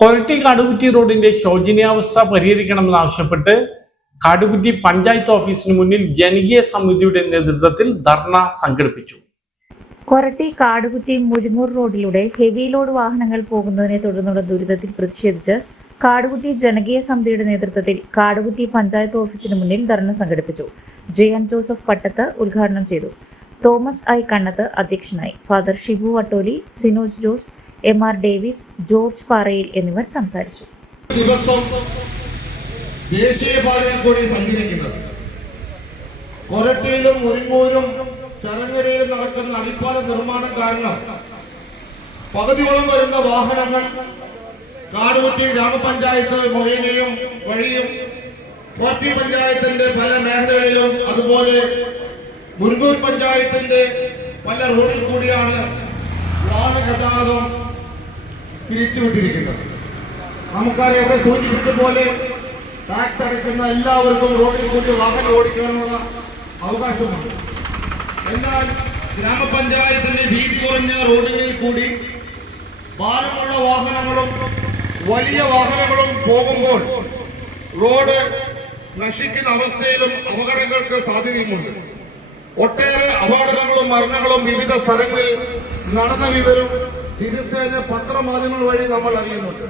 കൊരട്ടി കാടുകുറ്റി റോഡിന്റെ ശോചനീയാവസ്ഥ പരിഹരിക്കണമെന്നാവശ്യപ്പെട്ട് കാടുകുറ്റി പഞ്ചായത്ത് ഓഫീസിന് മുന്നിൽ ജനകീയ സമിതിയുടെ നേതൃത്വത്തിൽ ധർണ സംഘടിപ്പിച്ചു. കൊരട്ടി കാടുകുറ്റി മുരിങ്ങൂർ റോഡിലൂടെ ഹെവി ലോഡ് വാഹനങ്ങൾ പോകുന്നതിനെ തുടർന്നുള്ള ദുരിതത്തിൽ പ്രതിഷേധിച്ച് കാടുകുറ്റി ജനകീയ സമിതിയുടെ നേതൃത്വത്തിൽ കാടുകുറ്റി പഞ്ചായത്ത് ഓഫീസിന് മുന്നിൽ ധർണ സംഘടിപ്പിച്ചു. ജെ.എൻ. ജോസഫ് പട്ടത്ത് ഉദ്ഘാടനം ചെയ്തു. തോമസ് ഐ കണ്ണത്ത് അധ്യക്ഷനായി. Father Shibu Vattoli, Sinoj Jose, എം.ആർ. Davis, George പാറയിൽ എന്നിവർ സംസാരിച്ചു. ദിവസം ദേശീയപാതയിൽ കൂടി സഞ്ചരിക്കുന്നത് കൊരട്ടിയിലും മുരിങ്ങൂരും ചരങ്ങരയിലും നടക്കുന്ന അടിപ്പാത നിർമ്മാണം കാരണം പകുതിയോളം വരുന്ന വാഹനങ്ങൾ കാടുകുറ്റി ഗ്രാമപഞ്ചായത്ത് മുഖേനയും വഴിയും കൊരട്ടി പഞ്ചായത്തിന്റെ പല മേഖലകളിലും അതുപോലെ മുരിങ്ങൂർ പഞ്ചായത്തിന്റെ പല റോഡിൽ കൂടിയാണ് വാഹന ഗതാഗതം തിരിച്ചുവിട്ടിരിക്കുന്നത്. നമുക്കറിയാം, ഇവിടെ സൂചിപ്പിച്ചതുപോലെ ടാക്സ് അടയ്ക്കുന്ന എല്ലാവർക്കും റോഡിൽ കൂടി വാഹനം ഓടിക്കാനുള്ള അവകാശമുണ്ട്. എന്നാൽ ഗ്രാമപഞ്ചായത്തിന്റെ വീതി കുറഞ്ഞ റോഡുകളിൽ കൂടി ഭാരമുള്ള വാഹനങ്ങളും വലിയ വാഹനങ്ങളും പോകുമ്പോൾ റോഡ് നശിക്കുന്ന അവസ്ഥയിലും അപകടങ്ങൾക്ക് സാധ്യതയുമുണ്ട്. ഒട്ടേറെ അപകടങ്ങളും മരണങ്ങളും വിവിധ സ്ഥലങ്ങളിൽ നടന്ന വിവരം ദിവസേന പത്രമാധ്യമങ്ങൾ വഴി നമ്മൾ അറിയുന്നുണ്ട്.